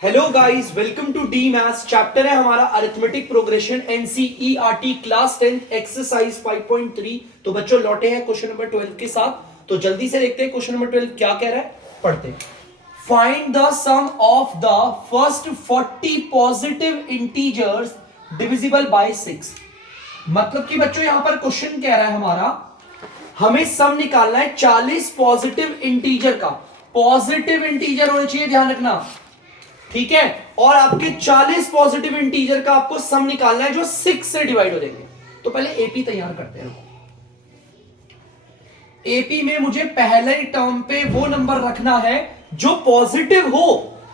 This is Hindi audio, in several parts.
Hello guys, welcome to the maths. Chapter है हमारा arithmetic progression NCERT class 10 exercise 5.3। तो बच्चों लौटे हैं क्वेश्चन नंबर 12 के साथ। तो जल्दी से देखते हैं क्वेश्चन नंबर 12 क्या कह रहा है, पढ़ते हैं। Find the sum of the first 40 positive integers divisible by 6। मतलब कि बच्चों यहां पर क्वेश्चन कह रहा है हमारा, हमें सम निकालना है 40 पॉजिटिव इंटीजर का। पॉजिटिव इंटीजर होने चाहिए, ध्यान रखना, ठीक है। और आपके 40 पॉजिटिव इंटीजर का आपको सम निकालना है जो 6 से डिवाइड हो जाएंगे। तो पहले एपी तैयार करते हैं। एपी में मुझे पहले टर्म पे वो नंबर रखना है जो पॉजिटिव हो।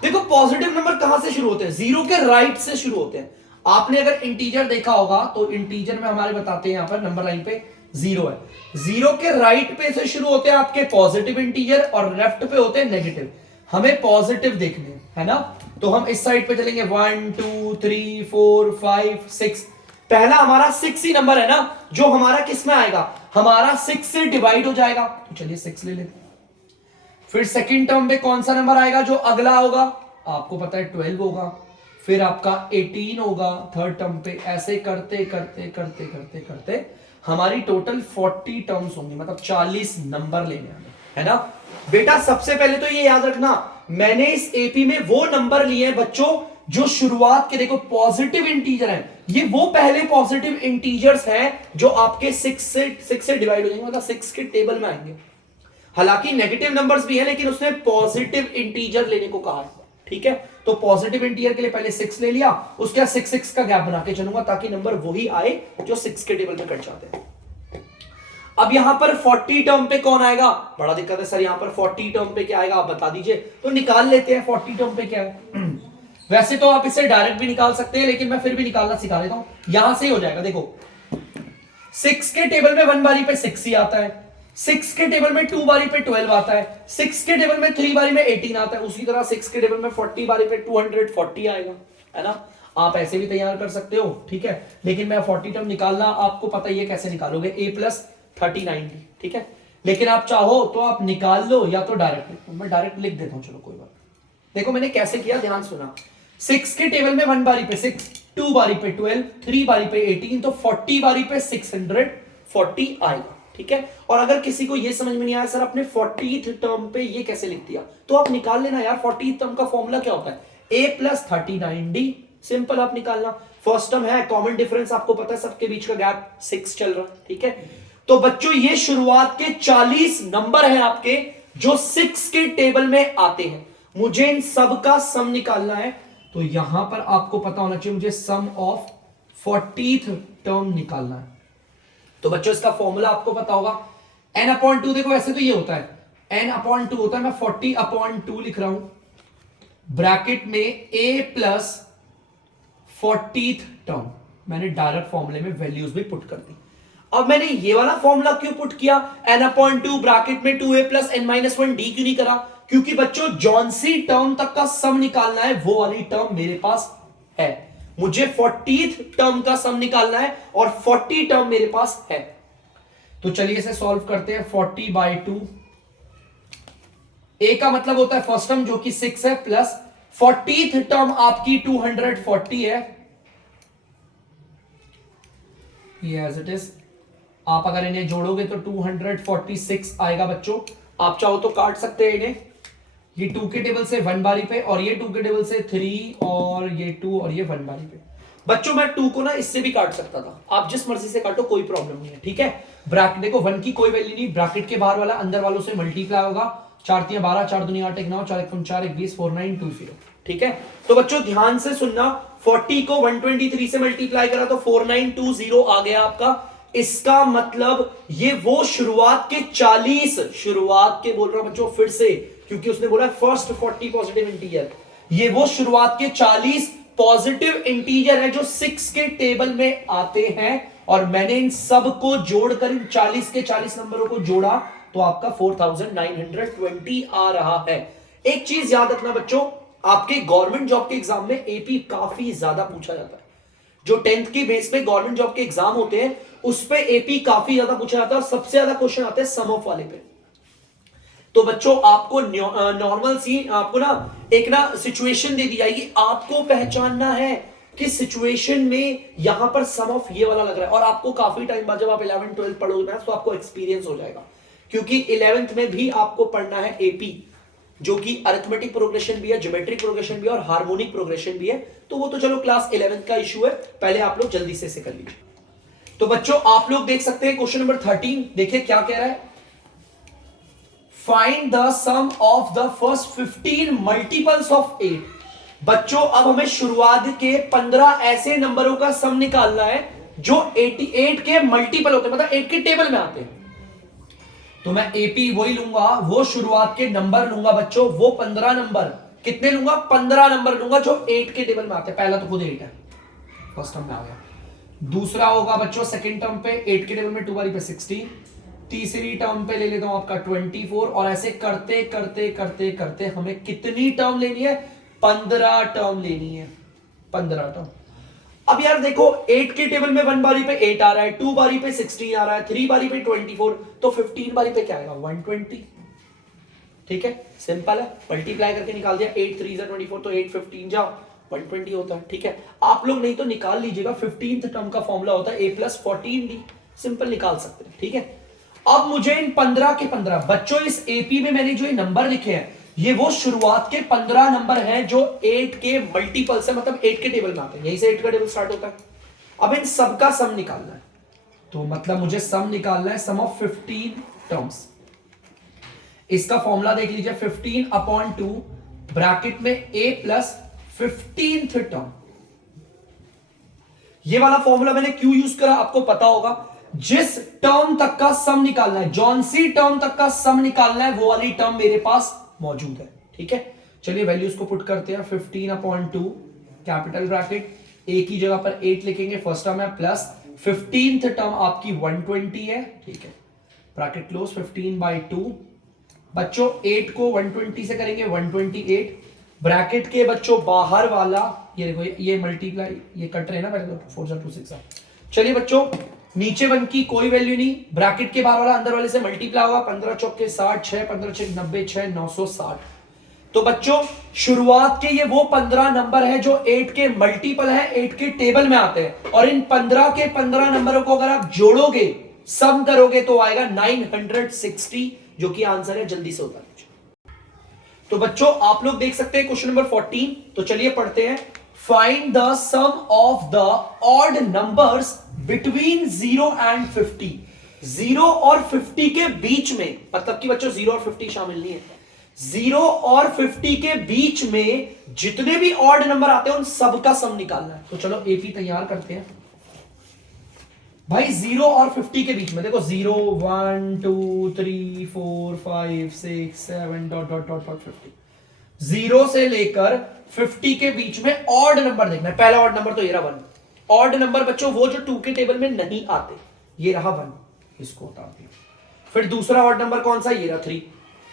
देखो पॉजिटिव नंबर कहां से शुरू होते हैं, जीरो के राइट से शुरू होते हैं। आपने अगर इंटीजर देखा होगा तो इंटीजर में हमारे बताते हैं यहां पर नंबर लाइन पे जीरो है, जीरो के राइट पे से शुरू होते हैं आपके पॉजिटिव इंटीजर और लेफ्ट पे होते हैं नेगेटिव। हमें पॉजिटिव देखने है ना, तो हम इस साइड पे चलेंगे 1 2 3 4 5 6। पहला हमारा 6 ही नंबर है ना, जो हमारा किस में आएगा, हमारा 6 से डिवाइड हो जाएगा। तो चलिए 6 ले लेते हैं। फिर सेकंड टर्म पे कौन सा नंबर आएगा जो अगला होगा, आपको पता है 12 होगा। फिर आपका 18 होगा थर्ड टर्म पे। ऐसे करते करते करते करते करते हमारी टोटल 40 टर्म्स होंगी, मतलब 40 नंबर लेने हमें, है ना बेटा। सबसे पहले तो ये याद रखना, मैंने इस एपी में वो नंबर लिए हैं बच्चों जो शुरुआत के, देखो पॉजिटिव इंटीजर हैं, ये वो पहले पॉजिटिव इंटीजर्स हैं जो आपके 6 से डिवाइड हो जाएंगे, मतलब 6 के टेबल में आएंगे। हालांकि नेगेटिव नंबर्स भी हैं, लेकिन उसने पॉजिटिव इंटीजर लेने को कहा है, ठीक है। तो पॉजिटिव इंटीजर के लिए पहले 6 ले लिया, उसके बाद 6 का गैप बना के चलूंगा ताकि नंबर वही आए जो 6 के टेबल में कट जाते हैं। अब यहां पर 40 टर्म पे कौन आएगा, बड़ा दिक्कत है सर, यहां पर 40 टर्म पे क्या आएगा आप बता दीजिए। तो निकाल लेते हैं 40 टर्म पे क्या है। वैसे तो आप इसे डायरेक्ट भी निकाल सकते हैं, लेकिन मैं फिर भी निकालना सिखा देता हूं। यहां से ही हो जाएगा, देखो 6 के टेबल में 1 बारी पे 6 ही आता है, 6 के टेबल में 2 बारी पे 12 आता है, 6 के टेबल में 3 बारी में 18 आता है। उसी तरह 6 के टेबल में 40 बारी पे 240 आएगा, है ना। आप ऐसे भी तैयार कर सकते हो, ठीक है। लेकिन मैं 40 टर्म निकालना आपको पता ही है कैसे निकालोगे, a प्लस 30 ठीक है। लेकिन आप चाहो तो आप निकाल लो या तो डायरेक्ट लिख, मैं डायरेक्ट लिख देता हूं, चलो कोई बात। देखो मैंने कैसे किया, ध्यान सुना। 6 के टेबल में 1 बारी पे 6, 2 बारी पे 12, 3 बारी पे 18, तो 40 बारी पे 640 आएगा, ठीक है। और अगर किसी को ये समझ में नहीं आया सर आपने 40th टर्म पे ये कैसे लिख दिया, तो आप निकाल लेना यार। 40th टर्म का फॉर्मूला क्या होता है, a प्लस 39d। सिंपल आप निकालना। फर्स्ट टर्म है, कॉमन डिफरेंस आपको पता है, सबके बीच का गैप 6 चल रहा है, ठीक है। तो बच्चों ये शुरुआत के 40 नंबर हैं आपके जो 6 के टेबल में आते हैं। मुझे इन सब का सम निकालना है, तो यहां पर आपको पता होना चाहिए मुझे सम ऑफ 40th टर्म निकालना है। तो बच्चों इसका फॉर्मूला आपको पता होगा, n/2। देखो वैसे तो ये होता है n/2 होता है, मैं 40/2 लिख रहा हूं ब्रैकेट में a प्लस 40th टर्म। मैंने डायरेक्ट फॉर्मूले में वैल्यूज भी पुट कर दी। अब मैंने ये वाला फॉर्मूला क्यों पुट किया, n/2 ब्रैकेट में 2a प्लस n-1d क्यों नहीं करा, क्योंकि बच्चों जॉनसी टर्म तक का सम निकालना है, वो वाली टर्म मेरे पास है। मुझे 40th टर्म का सम निकालना है और 40 टर्म मेरे पास है। तो चलिए इसे सॉल्व करते हैं। 40/2, a का मतलब होता है फर्स्ट टर्म जो कि 6 है, प्लस 40th टर्म आपकी 240 है, ये एज इट इज। आप अगर इन्हें जोड़ोगे तो 246 आएगा बच्चों। आप चाहो तो काट सकते हैं इन्हें, ये 2 के टेबल से 1 बारी पे, और ये 2 के टेबल से 3, और ये 2, और ये 1 बारी पे। बच्चों मैं 2 को ना इससे भी काट सकता था, आप जिस मर्जी से काटो कोई प्रॉब्लम नहीं है, ठीक है। ब्रैकेट देखो 1 की कोई वैल्यू नहीं, ब्रैकेट के बाहर वाला अंदर वालों से मल्टीप्लाई होगा। 4 3 12, 4 2 8 1 9, 4 1 4 1 20, 4 9 2 0, ठीक है। तो बच्चों ध्यान से सुनना, 40 को 123 से मल्टीप्लाई करा तो 4920 आ गया आपका। इसका मतलब ये वो शुरुआत के 40, शुरुआत के बोल रहा हूं बच्चों फिर से, क्योंकि उसने बोला फर्स्ट 40 पॉजिटिव इंटीजर, ये वो शुरुआत के 40 पॉजिटिव इंटीजर है जो 6 के टेबल में आते हैं। और मैंने इन सब को जोड़कर इन 40 के 40 नंबरों को जोड़ा तो आपका 4920 आ रहा है। एक चीज याद रखना बच्चों, आपके गवर्नमेंट जॉब के एग्जाम में एपी काफी ज्यादा पूछा जाता है। जो 10th की बेस पे गवर्नमेंट जॉब के एग्जाम होते हैं उस पे एपी काफी ज्यादा पूछा जाता है, और सबसे ज्यादा क्वेश्चन आते हैं सम ऑफ वाले पे। तो बच्चों आपको नॉर्मल सी आपको ना एक ना सिचुएशन दे दी जाएगी, आपको पहचानना है कि सिचुएशन में यहां पर सम ऑफ ये वाला लग रहा है, और आपको काफी टाइम बाद जब आप 11 12 पढ़ोगे मैथ्स तो आपको एक्सपीरियंस हो जाएगा, क्योंकि 11th में भी आपको पढ़ना है एपी, जो कि अरिथमेटिक प्रोग्रेशन भी है, ज्योमेट्रिक प्रोग्रेशन भी है और हार्मोनिक प्रोग्रेशन भी है। तो वो तो चलो क्लास 11th का इशू है, पहले आप लोग जल्दी से कर लीजिए। तो बच्चों आप लोग देख सकते हैं क्वेश्चन नंबर 13, देखिए क्या कह रहा है, find the sum of the first 15 multiples of 8। बच्चों अब हमें शुरुआत के 15 ऐसे नंबरों का सम निकालना है जो 88 के मल्टीपल होते हैं, मतलब 8 के टेबल में आते हैं। तो मैं एपी वही लूंगा, वो शुरुआत के नंबर लूंगा बच्चों, वो 15 नंबर, कितने लूंगा, 15 नंबर लूंगा जो 8 के टेबल में आते हैं। पहला तो खुद 8 है, फर्स्ट टर्म में आ गया। दूसरा होगा बच्चों सेकंड टर्म पे 8 के टेबल में 2 बारी पे 16, तीसरी टर्म पे ले लेता हूं आपका 24, और ऐसे करते करते करते करते हमें कितनी टर्म लेनी है, 15 टर्म लेनी है, 15 टर्म। अब यार देखो 8 के टेबल में 1 बारी पे 8 आ रहा है, 2 बारी पे 16 आ रहा है, 3 बारी पे 24, तो 15 बारी पे क्या आएगा, 120। ठीक है, सिंपल है, मल्टीप्लाई करके निकाल दिया, 8 3 24, तो 8 15 जाओ 120 होता है। ठीक है, आप लोग नहीं तो निकाल लीजिएगा, 15th टर्म का फॉर्मूला होता है a+14d, सिंपल निकाल सकते हैं। ठीक है, अब मुझे इन 15 के 15 बच्चों, इस एपी में मैंने जो ये नंबर लिखे हैं ये वो शुरुआत के 15 नंबर हैं जो 8 के मल्टीपल से, मतलब 8 के टेबल में आते हैं, यहीं से 8 का टेबल स्टार्ट होता है। अब इन सबका सम निकालना है, तो मतलब मुझे सम निकालना है, सम ऑफ 15 टर्म्स। इसका फॉर्मूला देख लीजिए, 15/2 ब्रैकेट में a प्लस 15th टर्म। ये वाला फॉर्मूला मैंने क्यों यूज करा आपको पता होगा, जिस टर्म तक का सम निकालना है, जौन सी टर्म तक का सम निकालना है वो वाली टर्म मेरे पास मौजूद है। ठीक है, चलिए वैल्यूज को पुट करते हैं, 15/2 कैपिटल ब्रैकेट, a की जगह पर 8 लिखेंगे, फर्स्ट टर्म है, प्लस 15th टर्म आपकी 120 है। ठीक है, ब्रैकेट क्लोज, 15/2 बच्चों 8 को 120 से करेंगे 128, ब्रैकेट के बच्चों बाहर वाला ये देखो, ये मल्टीप्लाई, ये कट रहे ना पहले तो 4 2 6 है। चलिए बच्चों नीचे 1 की कोई वैल्यू नहीं, ब्रैकेट के बाहर वाला अंदर वाले से मल्टीप्लाई होगा, 15 चौके 60, 6 15 6 90, 6 960। तो बच्चों शुरुआत के ये वो 15 नंबर है जो 8 के मल्टीपल है, 8 के टेबल में आते हैं, और इन 15 के 15 नंबरों को अगर आप जोड़ोगे, सम करोगे तो आएगा 960, जो कि आंसर है। जल्दी से होता है। तो बच्चों आप लोग देख सकते हैं क्वेश्चन नंबर 14, तो चलिए पढ़ते हैं, find the sum of the odd numbers between 0 and 50। 0 और 50 के बीच में, मतलब कि बच्चों 0 और 50 शामिल नहीं है, 0 और 50 के बीच में जितने भी ऑड नंबर आते हैं उन सब का सम निकालना है। तो चलो एपी तैयार करते हैं भाई। 0 और 50 के बीच में देखो, 0 1 2 3 4 5 6 7 डॉट डॉट डॉट डॉट 50, 0 से लेकर 50 के बीच में ऑड नंबर देखना है। पहला ऑड नंबर तो ये रहा 1, ऑड नंबर बच्चों वो जो 2 के टेबल में नहीं आते, ये रहा 1, इसको उतार दिया। फिर दूसरा ऑड नंबर कौन सा, ये रहा 3,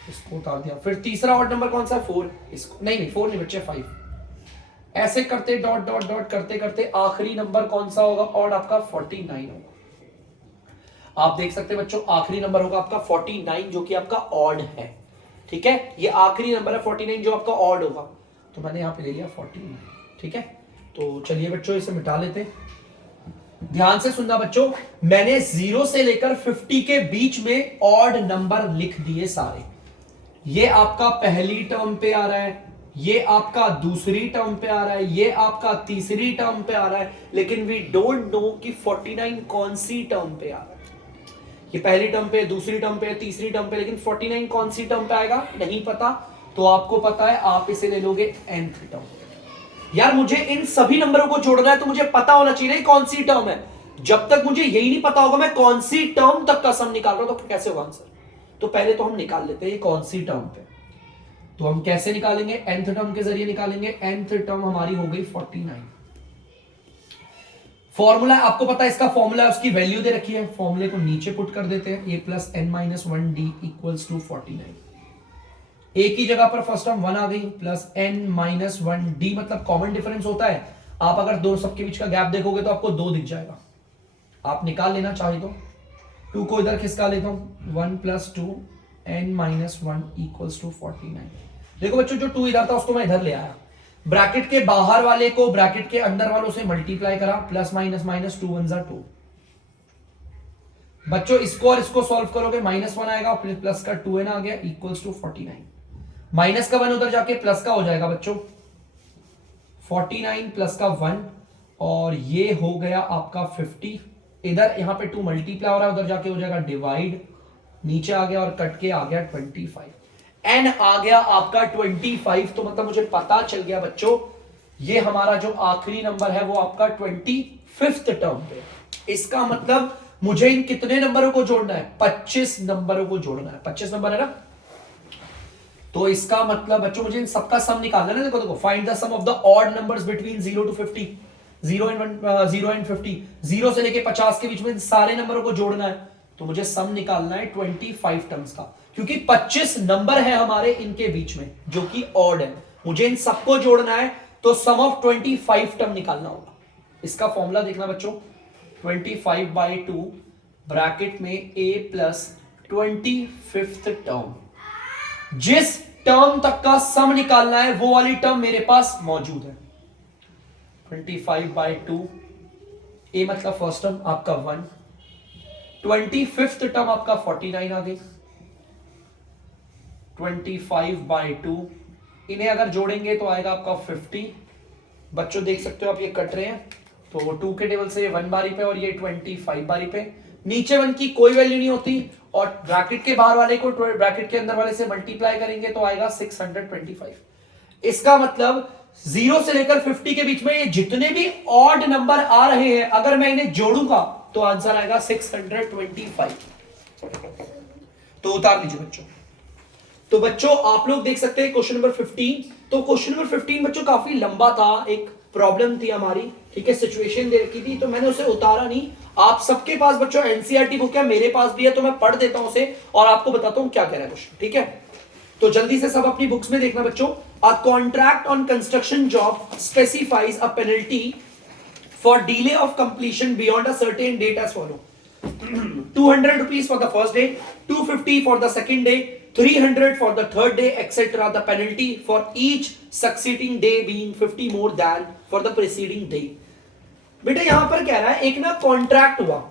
इसको उतार दिया। फिर तीसरा ऑड नंबर कौन सा, 4, इसको नहीं 4 नहीं बच्चे 5। ऐसे करते डॉट डॉट डॉट करते करते आखिरी नंबर कौन सा होगा, ऑड आपका 49 होगा। आप देख सकते हैं बच्चों आखिरी नंबर होगा आपका 49, जो कि आपका ऑड है। ठीक है, ये आखिरी नंबर है 49 जो आपका ऑड होगा, तो मैंने यहां पे ले लिया 49। ठीक है, तो चलिए बच्चों इसे मिटा लेते हैं। ध्यान से सुनना बच्चों, मैंने 0 से लेकर 50 के बीच में ऑड नंबर लिख दिए सारे। ये आपका पहली टर्म पे आ रहा है, ये आपका दूसरी टर्म पे आ रहा है, ये आपका तीसरी टर्म पे आ रहा है, लेकिन वी डोंट नो कि 49 कौन सी टर्म पे आ रहा है। ये पहली टर्म पे, दूसरी टर्म पे, तीसरी टर्म पे, लेकिन 49 कौन सी टर्म पे आएगा नहीं पता। तो आपको पता है, आप इसे ले लोगे nth टर्म। यार मुझे इन सभी नंबरों को जोड़ना है तो मुझे पता होना चाहिए कौन सी टर्म है। जब तक मुझे यही नहीं पता होगा मैं कौन सी टर्म तक का सम निकाल रहा हूं तो कैसे होगा आंसर। तो पहले तो हम निकाल लेते हैं ये कौन सी टर्म पे। तो हम कैसे निकालेंगे, nth टर्म के जरिए निकालेंगे। nth टर्म हमारी हो गई 49। फॉर्मूला आपको पता है, इसका फॉर्मूला उसकी वैल्यू दे रखी है, फॉर्मूले को नीचे पुट कर देते हैं, a plus n minus 1d equals to 49। a की जगह पर फर्स्ट टर्म 1 आ गई, प्लस n माइनस 1d, मतलब कॉमन डिफरेंस होता है। आप अगर दो सबके बीच का गैप देखोगे तो आपको 2 दिख जाएगा, आप निकाल लेना चाहे तो। 2 को इधर खिसका लेता हूं, 1 प्लस 2 n-1 इक्वल्स टू 49। देखो बच्चों जो 2 इधर था उसको मैं इधर ले आया, ब्रैकेट के बाहर वाले को ब्रैकेट के अंदर वालों से मल्टीप्लाई करा, प्लस माइनस माइनस 2 1 2। बच्चों इसको और इसको सॉल्व करोगे, -1 आएगा, प्लस का 2n आ गया इक्वल्स टू 49। माइनस का 1 उधर जाके प्लस का हो जाएगा बच्चों 49 प्लस का 1, और ये हो गया आपका 50। इधर यहां पे 2 मल्टीप्लाई हो रहा है, उधर जाके हो जाएगा डिवाइड, नीचे आ गया और कट के आ गया 25। n आ गया आपका 25। तो मतलब मुझे पता चल गया बच्चों ये हमारा जो आखिरी नंबर है वो आपका 25th टर्म पे। इसका मतलब मुझे इन कितने नंबरों को जोड़ना है? 25 नंबरों को जोड़ना है। 25 नंबर है ना, तो इसका मतलब बच्चों मुझे इन सबका सम निकालना है ना। देखो देखो, find the sum of the odd numbers between 0 to 50, 0 and 50, 0 से लेके 50 के बीच में सारे नंबरों को जोड़ना है। तो मुझे सम निकालना है 25 टर्म्स का, क्योंकि 25 नंबर है हमारे इनके बीच में जो कि ऑड है। मुझे इन सबको जोड़ना है, तो सम ऑफ 25 टर्म निकालना होगा। इसका फॉर्मूला देखना बच्चों, 25/2 ब्रैकेट में a प्लस 25th टर्म। जिस टर्म तक का सम निकालना है वो वाली टर्म मेरे पास मौजूद है। 25/2, a मतलब फर्स्ट टर्म आपका 1, 25th टर्म आपका 49 आ गई। 25/2 इन्हें अगर जोड़ेंगे तो आएगा आपका 50। बच्चों देख सकते हो आप ये कट रहे हैं, तो 2 के टेबल से ये 1 बारी पे और ये 25 बारी पे। नीचे 1 की कोई वैल्यू नहीं होती, और ब्रैकेट के बाहर वाले को ब्रैकेट के अंदर वाले से मल्टीप्लाई करेंगे तो आएगा 625। इसका मतलब 0 से लेकर 50 के बीच में ये जितने भी ऑड नंबर आ रहे हैं अगर मैं इन्हें जोड़ूंगा तो आंसर आएगा 625। तो उतार लीजिए बच्चों। तो बच्चों आप लोग देख सकते हैं क्वेश्चन नंबर 15। तो क्वेश्चन नंबर 15 बच्चों काफी लंबा था, एक प्रॉब्लम थी हमारी, ठीक है, सिचुएशन दे रखी थी, तो मैंने उसे उतारा नहीं। आप सबके पास बच्चों एनसीईआरटी बुक है, मेरे पास भी है, तो मैं पढ़ देता हूं उसे और आपको बताता हूं क्या कह रहा है क्वेश्चन, ठीक है। तो जल्दी से सब अपनी बुक्स में देखना बच्चों। A contract on construction job specifies a penalty for delay of completion beyond a certain date as follow. 200 rupees for the first day, 250 for the second day, 300 for the third day, etc. The penalty for each succeeding day being 50 more than for the preceding day. बेटा यहां पर कह रहा है एक ना कॉन्ट्रैक्ट हुआ,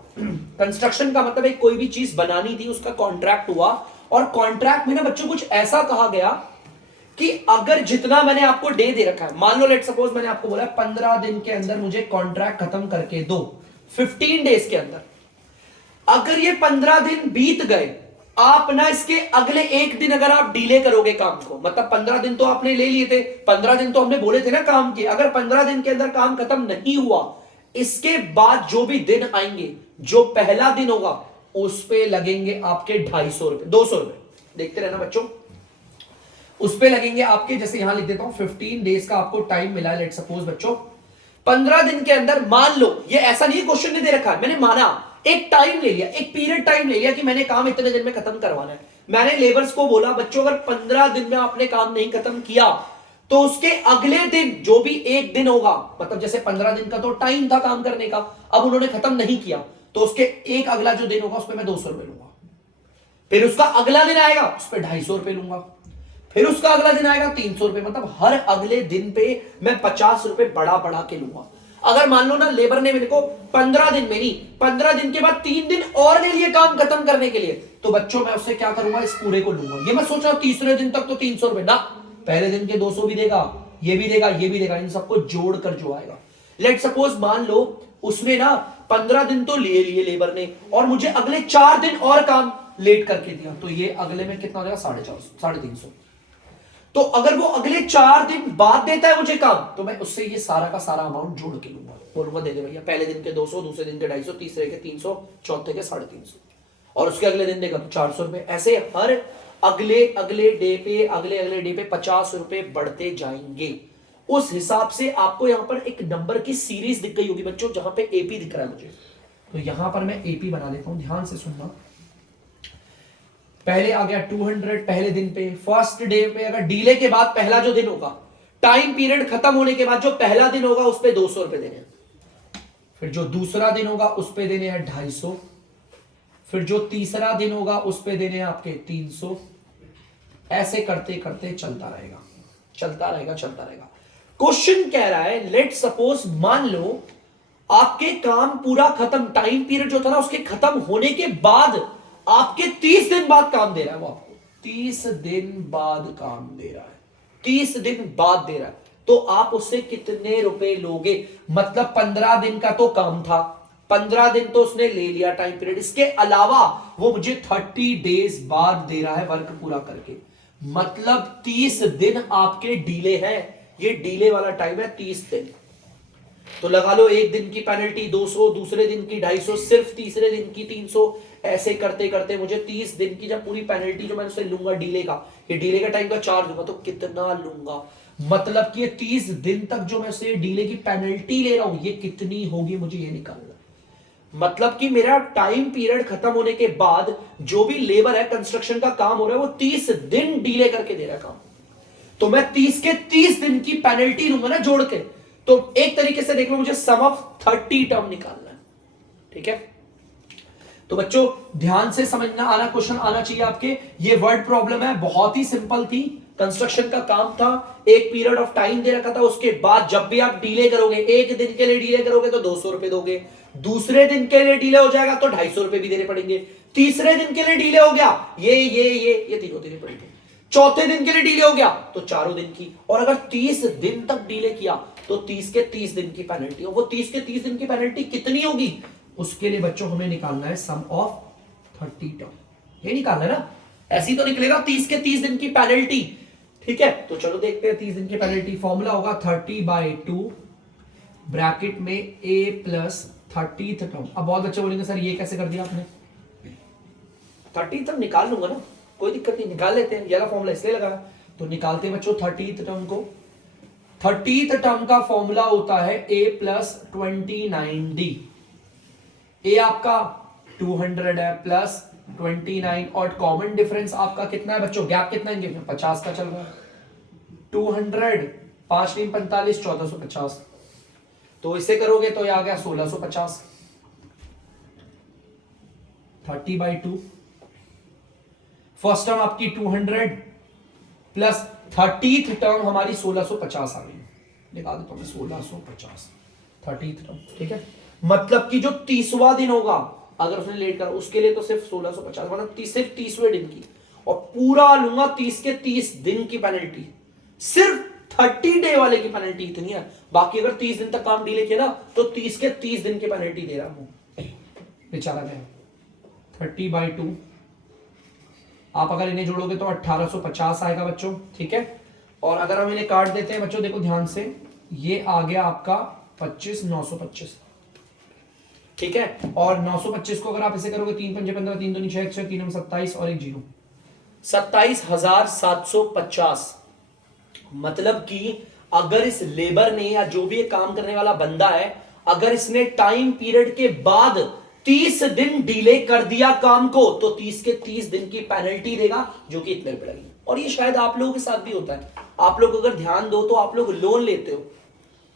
कंस्ट्रक्शन का मतलब एक कोई भी चीज बनानी थी उसका कॉन्ट्रैक्ट हुआ, और कॉन्ट्रैक्ट में ना बच्चों कुछ ऐसा कहा गया कि अगर जितना मैंने आपको डे दे रखा है, मान लो लेट सपोज मैंने आपको बोला 15 दिन के अंदर मुझे कॉन्ट्रैक्ट खत्म करके दो, 15 डेज के अंदर। अगर ये 15 दिन बीत गए, आप ना इसके अगले एक दिन अगर आप डिले करोगे काम को, मतलब 15 दिन तो आपने ले लिए थे, 15 दिन तो हमने बोले थे ना काम के, अगर 15 दिन के अंदर काम खत्म नहीं हुआ, इसके बाद जो भी दिन आएंगे, जो पहला दिन होगा उस पे लगेंगे आपके 250 रुपए, 200 रुपए। देखते रहना बच्चों, उस पे लगेंगे आपके, जैसे यहां लिख देता हूं 15 डेज का आपको टाइम मिला, लेट सपोज बच्चों 15 दिन के अंदर, मान लो ये ऐसा नहीं क्वेश्चन नहीं दे रखा है, मैंने माना एक टाइम ले लिया, एक पीरियड टाइम ले लिया कि मैंने काम इतने दिन में खत्म करवाना है। मैंने लेबर्स को बोला बच्चों अगर 15 दिन में आपने काम नहीं खत्म किया तो उसके अगले दिन जो भी एक दिन होगा, मतलब जैसे 15 दिन का तो टाइम था काम करने का, अब उन्होंने खत्म नहीं किया तो उसके एक अगला जो दिन होगा उस पर मैं 200 रुपए लूंगा। फिर उसका अगला दिन आएगा उस पर 250 रुपए लूंगा, फिर उसका अगला दिन आएगा 300 रुपए, मतलब हर अगले दिन पे मैं 50 रुपए बढ़ा बढ़ा के लूंगा। अगर मान लो ना लेबर ने मेरे को 15 दिन में नहीं, 15 दिन के बाद 3 दिन और ले लिए काम खत्म करने के लिए, तो बच्चों मैं उससे क्या करूंगा, इस पूरे को लूंगा। ये मैं सोच रहा हूं तीसरे दिन तक तो 300 रुपए ना, पहले दिन के 200 भी देगा, ये भी देगा, ये भी देगा, इन सबको जोड़कर जो आएगा। लेट सपोज मान लो उसने ना 15 दिन तो ले लिए लेबर ने, और मुझे अगले 4 दिन और काम लेट करके दिया, तो ये अगले में कितना हो जाएगा, 450, 350। तो अगर वो अगले 4 दिन बाद देता है मुझे काम, तो मैं उससे ये सारा का सारा अमाउंट जोड़ के लूंगा, बोलूंगा दे दे भैया, पहले दिन के 200, दूसरे दिन के 250, तीसरे के 300, चौथे के 350, और उसके अगले दिन देगा तो 400 रुपए। ऐसे हर अगले अगले डे पे, अगले अगले डे पे 50 रुपए बढ़ते जाएंगे। उस हिसाब से आपको यहां पर एक नंबर की सीरीज दिख गई होगी बच्चों, जहां पे एपी दिख रहा है मुझे, तो यहां पर मैं एपी बना देता हूं, ध्यान से सुनना। पहले आ गया 200 पहले दिन पे, फर्स्ट डे पे, अगर डीले के बाद पहला जो दिन होगा, टाइम पीरियड खत्म होने के बाद जो पहला दिन होगा उस पे 200 रुपए देने हैं, फिर जो दूसरा दिन होगा उस पे देने हैं 250, फिर जो तीसरा दिन होगा उस पे देने हैं आपके 300। ऐसे करते करते चलता रहेगा, चलता रहेगा, चलता रहेगा। क्वेश्चन कह रहा है लेट सपोज, मान लो आपके काम पूरा खत्म, टाइम पीरियड जो था ना उसके खत्म होने के बाद आपके 30 दिन बाद काम दे रहा है, वो आपको 30 दिन बाद काम दे रहा है, 30 दिन बाद दे रहा है, तो आप उससे कितने रुपए लोगे? मतलब 15 दिन का तो काम था, 15 दिन तो उसने ले लिया टाइम पीरियड, इसके अलावा वो मुझे 30 डेज बाद दे रहा है वर्क पूरा करके, मतलब 30 दिन आपके डीले है, ये डीले वाला टाइम है 30 दिन। तो लगा लो एक दिन की पेनल्टी 200, दूसरे दिन की 250, सिर्फ तीसरे दिन की 300, ऐसे करते करते मुझे 30 दिन की जब पूरी पेनल्टी जो मैं उससे लूंगा डीले का, ये डीले का टाइम का चार्ज दूंगा तो कितना लूंगा? मतलब कि ये 30 दिन तक जो मैं उससे डीले की पेनल्टी ले रहा हूं ये कितनी होगी, मुझे ये निकालना। मतलब कि मेरा टाइम पीरियड खत्म होने के बाद जो भी लेबर है, कंस्ट्रक्शन का काम हो रहा है, वो 30 दिन डीले करके दे रहा है काम, तो मैं 30 के 30 दिन की पेनल्टी लूंगा ना जोड़ के। तो एक तरीके से देख लो, मुझे सम ऑफ 30 टर्म निकालना है, ठीक है। तो बच्चों ध्यान से समझना, आना क्वेश्चन आना चाहिए आपके। ये वर्ड प्रॉब्लम है, बहुत ही सिंपल थी, कंस्ट्रक्शन का काम था, एक पीरियड ऑफ टाइम दे रखा था, उसके बाद जब भी आप डीले करोगे, एक दिन के लिए डीले करोगे तो 200 रुपए दोगे, दूसरे दिन के लिए डीले हो जाएगा तो 250 रुपए भी देने पड़ेंगे, तीसरे दिन के लिए डीले हो गया ये तीनों देने पड़ेंगे, चौथे दिन के लिए डीले हो गया तो चारों दिन की, और अगर 30 दिन तक डीले किया तो 30 के 30 दिन की पेनल्टी, और वो 30 के 30 दिन की पेनल्टी कितनी होगी, उसके लिए बच्चों हमें निकालना है सम ऑफ 30 टर्म। ये निकालना है ना, ऐसी तो निकलेगा 30 के 30 दिन की पेनल्टी, ठीक है। तो चलो देखते हैं 30 दिन की पेनल्टी। फॉर्मूला होगा 30/2 ब्रैकेट में a प्लस 30th टर्म। अब बहुत बच्चे बोलेंगे सर ये कैसे कर दिया आपने, 30 तक निकाल लूंगा ना, कोई दिक्कत नहीं, निकाल लेते हैं, ये फॉर्मूला इसलिए लगा। तो निकालते हैं बच्चों 30th टर्म को। 30th टर्म का फॉर्मूला होता है a प्लस 29d। ए आपका 200 है प्लस 29, और कॉमन डिफरेंस आपका कितना है बच्चों, गैप कितना है 50 का चल रहा है, 200 5 3 45 1450, तो इसे करोगे तो ये आ गया 1650। 30/2 फर्स्ट टर्म आपकी 200 प्लस 30th टर्म हमारी 1650 आ गई, निकाल देता हूं 1650 30th टर्म, ठीक है। मतलब कि जो 30वां दिन होगा अगर उसने लेट करा उसके लिए तो सिर्फ 1650, मतलब सिर्फ 30वें दिन की, और पूरा लूंगा 30 के 30 दिन की पेनल्टी, सिर्फ 30 डे वाले की पेनल्टी इतनी है, बाकी अगर 30 दिन तक काम डीले किया ना तो 30 के 30 दिन की पेनल्टी दे रहा हूं, बेचारा गया। 30/2 आप अगर इन्हें जोड़ोगे तो 1850 आएगा बच्चों, ठीक है। और अगर हम इन्हें काट देते हैं बच्चों, देखो ध्यान से, ये आ गया आपका 25 925, ठीक है। और 925 को अगर आप इसे करोगे 3 5 15 3 2 6 6 3 27 और 1 0, 27,750। मतलब कि अगर इस लेबर ने या जो भी ये काम करने वाला बंदा है, अगर इसने टाइम पीरियड के बाद 30 दिन डिले कर दिया काम को, तो 30 के 30 दिन की पेनल्टी देगा, जो कि इतने रुपए लगेगी। और ये शायद आप लोगों के साथ भी होता है, आप लोग अगर ध्यान दो तो आप लोग लोन लेते हो,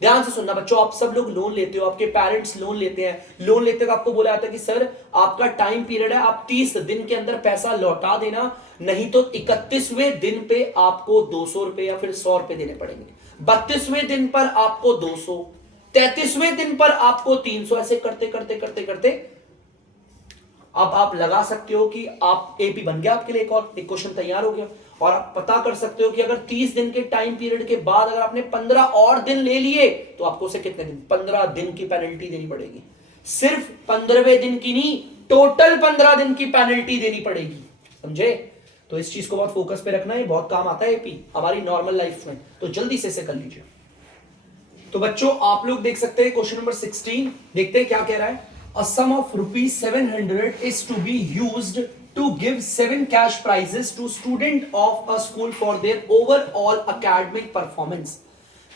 ध्यान से सुनना बच्चों, आप सब लोग लोन लेते हो, आपके पेरेंट्स लोन लेते हैं, लोन लेते हुए आपको बोला जाता है कि सर आपका टाइम पीरियड है, आप 30 दिन के अंदर पैसा लौटा देना, नहीं तो 31वें दिन पे आपको 200 रुपए या फिर 100 रुपए देने पड़ेंगे, 32वें दिन पर आपको 200, 33वें दिन पर आपको 300, ऐसे करते करते करते करते अब आप लगा सकते हो कि आप एपी बन गया, आपके लिए एक और एक क्वेश्चन तैयार हो गया। और आप पता कर सकते हो कि अगर 30 दिन के टाइम पीरियड के बाद अगर आपने 15 और दिन ले लिए तो आपको उसे कितने दिन, 15 दिन की पेनल्टी देनी पड़ेगी, सिर्फ 15वें दिन की नहीं, टोटल 15 दिन की पेनल्टी देनी पड़ेगी, समझे। तो इस चीज को बहुत फोकस पे रखना है, बहुत काम आता है एपी हमारी नॉर्मल लाइफ में, तो जल्दी से इसे कर लीजिए। तो बच्चों आप लोग देख सकते हैं क्वेश्चन नंबर 16, देखते हैं क्या कह रहा है। A sum of ₹700 is to be used to give 7 cash prizes to student of a school for their overall academic performance।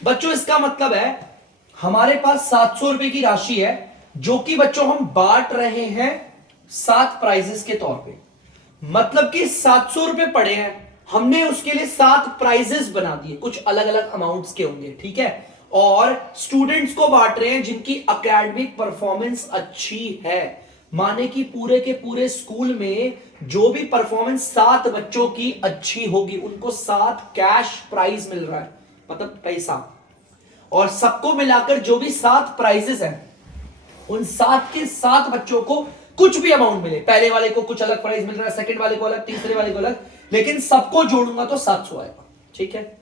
बच्चों इसका मतलब है हमारे पास 700 रुपए की राशि है, जो कि बच्चों हम बांट रहे हैं 7 प्राइजेस के तौर पे। मतलब कि 700 रुपए पड़े हैं, हमने उसके लिए 7 प्राइजेस बना दिए, कुछ अलग अलग अमाउंट्स के होंगे, ठीक है। और स्टूडेंट्स को बांट रहे हैं जिनकी एकेडमिक परफॉर्मेंस अच्छी है। माने कि पूरे के पूरे स्कूल में जो भी परफॉर्मेंस 7 बच्चों की अच्छी होगी उनको 7 कैश प्राइज मिल रहा है, मतलब पैसा। और सबको मिलाकर जो भी 7 प्राइजेस हैं उन 7 के 7 बच्चों को कुछ भी अमाउंट मिले, पहले वाले को कुछ अलग प्राइस मिल रहा है, सेकंड वाले को अलग, तीसरे वाले को अलग, लेकिन सबको जोड़ूंगा तो 700 आएगा। ठीक है।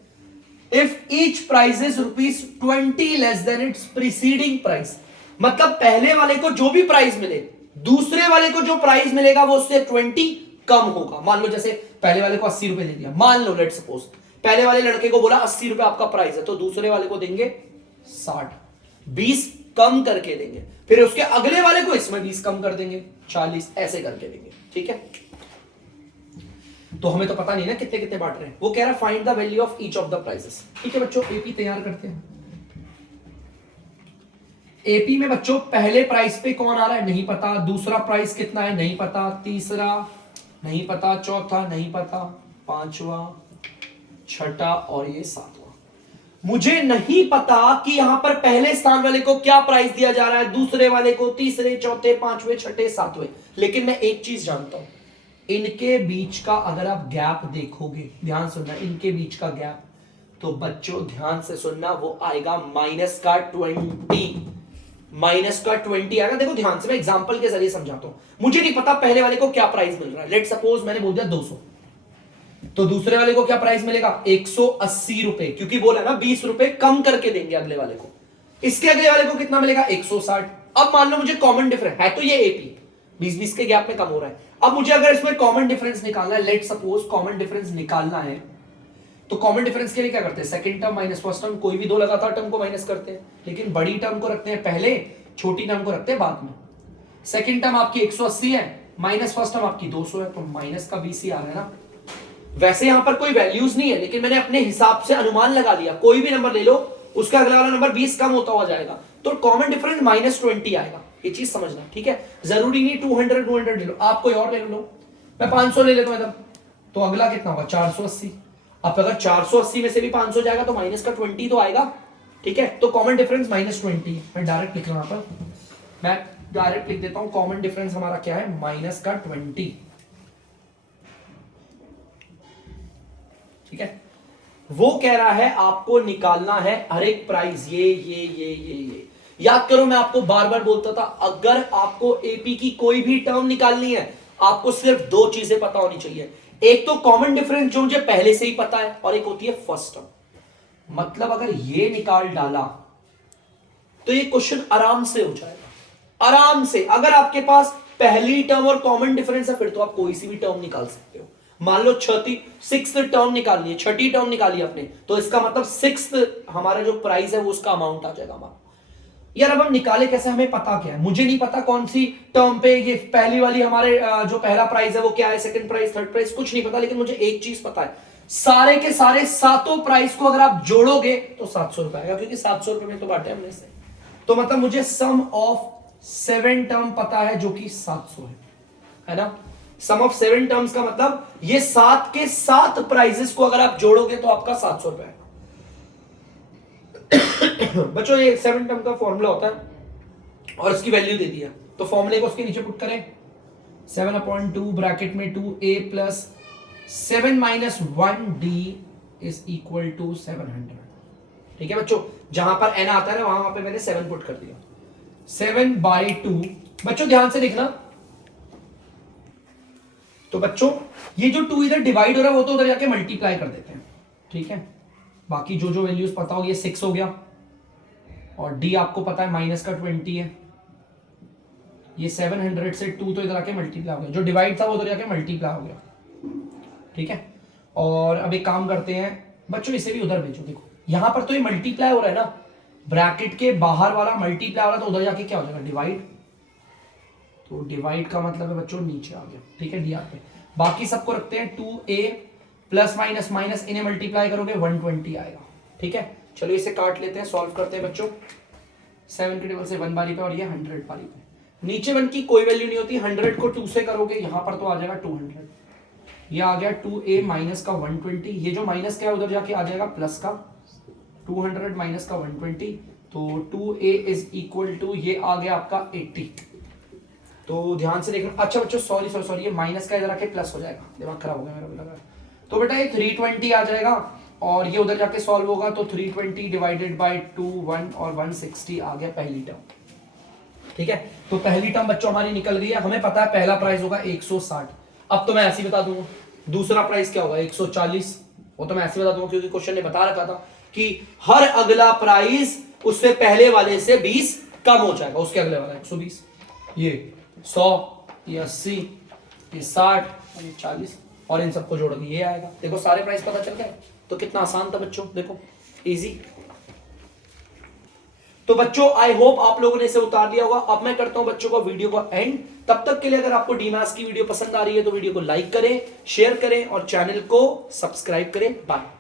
If each price is ₹20 less than it's preceding price, मतलब पहले वाले को जो भी प्राइस मिले दूसरे वाले को जो प्राइस मिलेगा वो उससे 20 कम होगा। मान लो जैसे पहले वाले को 80 रुपए दे दिया, मान लो लेट सपोज पहले वाले लड़के को बोला 80 रुपए आपका प्राइस है, तो दूसरे वाले को देंगे 60, 20 कम करके देंगे, फिर उसके अगले वाले को इसमें 20 कम कर देंगे, 40 ऐसे करके देंगे। ठीक है। तो हमें तो पता नहीं ना कितने कितने बांट रहे हैं। वो कह रहा है find the value of each of the prices. ठीक है बच्चों, एपी तैयार करते हैं। एपी में बच्चों पहले प्राइस पे कौन आ रहा है नहीं पता, दूसरा प्राइस कितना है नहीं पता, तीसरा नहीं पता, चौथा नहीं पता, पांचवा, छठा और ये सातवां। मुझे नहीं पता कि यहां पर पहले स्थान वाले को क्या प्राइस दिया जा रहा है, दूसरे वाले को, तीसरे, चौथे, पांचवे, छठे, सातवें, लेकिन मैं एक चीज जानता हूं, इनके बीच का अगर आप गैप देखोगे, ध्यान सुनना, इनके बीच का गैप, तो बच्चों ध्यान से सुनना, वो आएगा माइनस का 20, माइनस का 20 आएगा। देखो ध्यान से, मैं एग्जांपल के जरिए समझाता हूं। मुझे नहीं पता पहले वाले को क्या प्राइस मिल रहा है, लेट सपोज मैंने बोल दिया 200, तो दूसरे वाले को क्या प्राइस मिलेगा 180 रुपए, क्योंकि बोला ना 20 रुपए कम करके देंगे अगले वाले को। इसके अगले वाले को कितना मिलेगा 160। अब मान लो मुझे कॉमन डिफरेंस है, तो ये एपी 20-20 के गैप में कम हो रहा है। अब मुझे अगर इसमें कॉमन डिफरेंस निकालना है, लेट सपोज कॉमन डिफरेंस निकालना है, तो कॉमन डिफरेंस के लिए क्या करते हैं, second term minus first term, कोई भी दो लगातार टर्म को माइनस करते हैं, लेकिन बड़ी टर्म को रखते हैं पहले, छोटी टर्म को रखते हैं बाद में। सेकंड टर्म आपकी 180 है, माइनस फर्स्ट टर्म आपकी 200 है, तो माइनस का 20 ही आ रहा है ना। वैसे यहां पर कोई वैल्यूज नहीं है, लेकिन मैंने अपने हिसाब से अनुमान लगा लिया, कोई भी नंबर ले लो उसका अगला वाला नंबर 20 कम होता हुआ जाएगा, तो कॉमन डिफरेंस -20 आएगा। ये चीज समझना, ठीक है। जरूरी नहीं 200 ले लो, आप कोई और ले लो, मैं 500 ले लेता हूं एकदम, तो अगला कितना होगा 480। अब अगर 480 में से भी 500 जाएगा तो माइनस का 20 तो आएगा। ठीक है, तो कॉमन डिफरेंस -20, मैं डायरेक्ट लिख रहा हूं यहां पर, मैं डायरेक्ट लिख देता हूं, कॉमन डिफरेंस हमारा क्या है माइनस का 20। ठीक है, वो कह रहा है आपको निकालना है हर एक प्राइस, ये याद करो, मैं आपको बार बार बोलता था, अगर आपको एपी की कोई भी टर्म निकालनी है आपको सिर्फ दो चीजें पता होनी चाहिए, एक तो कॉमन डिफरेंस जो मुझे पहले से ही पता है, और एक होती है फर्स्ट टर्म। मतलब अगर ये निकाल डाला तो ये क्वेश्चन आराम से हो जाएगा, आराम से। अगर आपके पास पहली टर्म और कॉमन डिफरेंस है फिर तो आप कोई सी भी टर्म निकाल सकते हो। मान लो सिक्स्थ टर्म निकालनी है, छठी टर्म निकाली आपने, तो इसका मतलब सिक्स्थ हमारा जो प्राइस है वो उसका अमाउंट आ जाएगा हमारा। यार अब हम निकाले कैसे, हमें पता क्या है, मुझे नहीं पता कौन सी टर्म पे ये पहली वाली हमारे जो पहला प्राइस है वो क्या है, सेकंड प्राइस, थर्ड प्राइस, कुछ नहीं पता, लेकिन मुझे एक चीज पता है, सारे के सारे सातों प्राइस को अगर आप जोड़ोगे तो 700 रुपए आएगा, क्योंकि 700 रुपए में तो बांटे हमने से। तो मतलब मुझे सम ऑफ 7 टर्म पता है जो कि 700 है ना। सम ऑफ 7 टर्म्स का मतलब ये 7 के 7 प्राइजेस को अगर आप जोड़ोगे तो आपका 700 रुपए है। बच्चों ये 7 टर्म का फॉर्मूला होता है और इसकी वैल्यू दे दी है, तो फॉर्मूले को उसके नीचे पुट करें, 7/2 ब्रैकेट में 2a plus 7 - 1d is equal to 700। ठीक है बच्चों, जहां पर n आता है ना वहां पे मैंने 7 पुट कर दिया, 7/2। बच्चों ध्यान से देखना, तो बच्चों ये जो 2 इधर डिवाइड हो रहा है वो तो उधर जाके मल्टीप्लाई कर देते हैं। ठीक है, बाकी जो जो वैल्यूज पता हो, ये 6 हो गया, और d आपको पता है माइनस का 20 है, ये 700 से 2 तो इधर आके मल्टीप्लाई हो गया, जो डिवाइड था वो उधर जाके मल्टीप्लाई हो गया। ठीक है, और अब एक काम करते हैं बच्चों, इसे भी उधर भेजो। देखो यहां पर तो ये मल्टीप्लाई हो रहा है ना, ब्रैकेट के बाहर वाला मल्टीप्लाई हो रहा है, तो उधर जाके क्या हो जाएगा डिवाइड, तो डिवाइड का मतलब है बच्चों नीचे आ गया। ठीक है, डी पे बाकी सबको रखते हैं 2a प्लस माइनस माइनस, इन्हें मल्टीप्लाई करोगे 120 आएगा। ठीक है, चलो इसे काट लेते हैं, सॉल्व करते हैं बच्चों। 7 के टेबल से 1 बारी पे और ये 100 बारी पे, नीचे 1 की कोई वैल्यू नहीं होती, 100 को 2 से करोगे यहां पर तो आ जाएगा 200, ये आ गया 2a माइनस का 120, ये जो माइनस क्या है उधर जाके आ जाएगा प्लस का 200 माइनस का 120, तो 2a इज इक्वल टू ये आ गया आपका 80। तो ध्यान से देखना। अच्छा बच्चों सॉरी ये माइनस का इधर आके प्लस हो जाएगा, दिमाग खराब हो गया मेरा भी लग रहा है। तो बेटा ये 320 आ जाएगा और ये उधर जाके सॉल्व होगा तो 320 डिवाइडेड बाय 2 1 और 160 आ गया पहली टर्म। ठीक है, तो पहली टर्म बच्चों हमारी निकल गई है। हमें पता है पहला प्राइस होगा 160। अब तो मैं ऐसे ही बता दूंगा दूसरा प्राइस क्या होगा 140। वो तो मैं ऐसे बता दूंगा क्योंकि क्वेश्चन ने बता रखा था कि हर अगला प्राइस उससे पहले वाले से 20 कम हो जाएगा, उसके अगले वाला 120, ये 100, ये 80, ये 60 और ये 40 और इन सबको जोड़ के ये आएगा। देखो सारे प्राइस पता चल गए। तो कितना आसान था बच्चों, देखो इजी। तो बच्चों आई होप आप लोगों ने इसे उतार लिया होगा। अब मैं करता हूं बच्चों को वीडियो को एंड। तब तक के लिए अगर आपको डीमैथ्स की वीडियो पसंद आ रही है तो वीडियो को लाइक करें, शेयर करें और चैनल को सब्सक्राइब करें। बाय।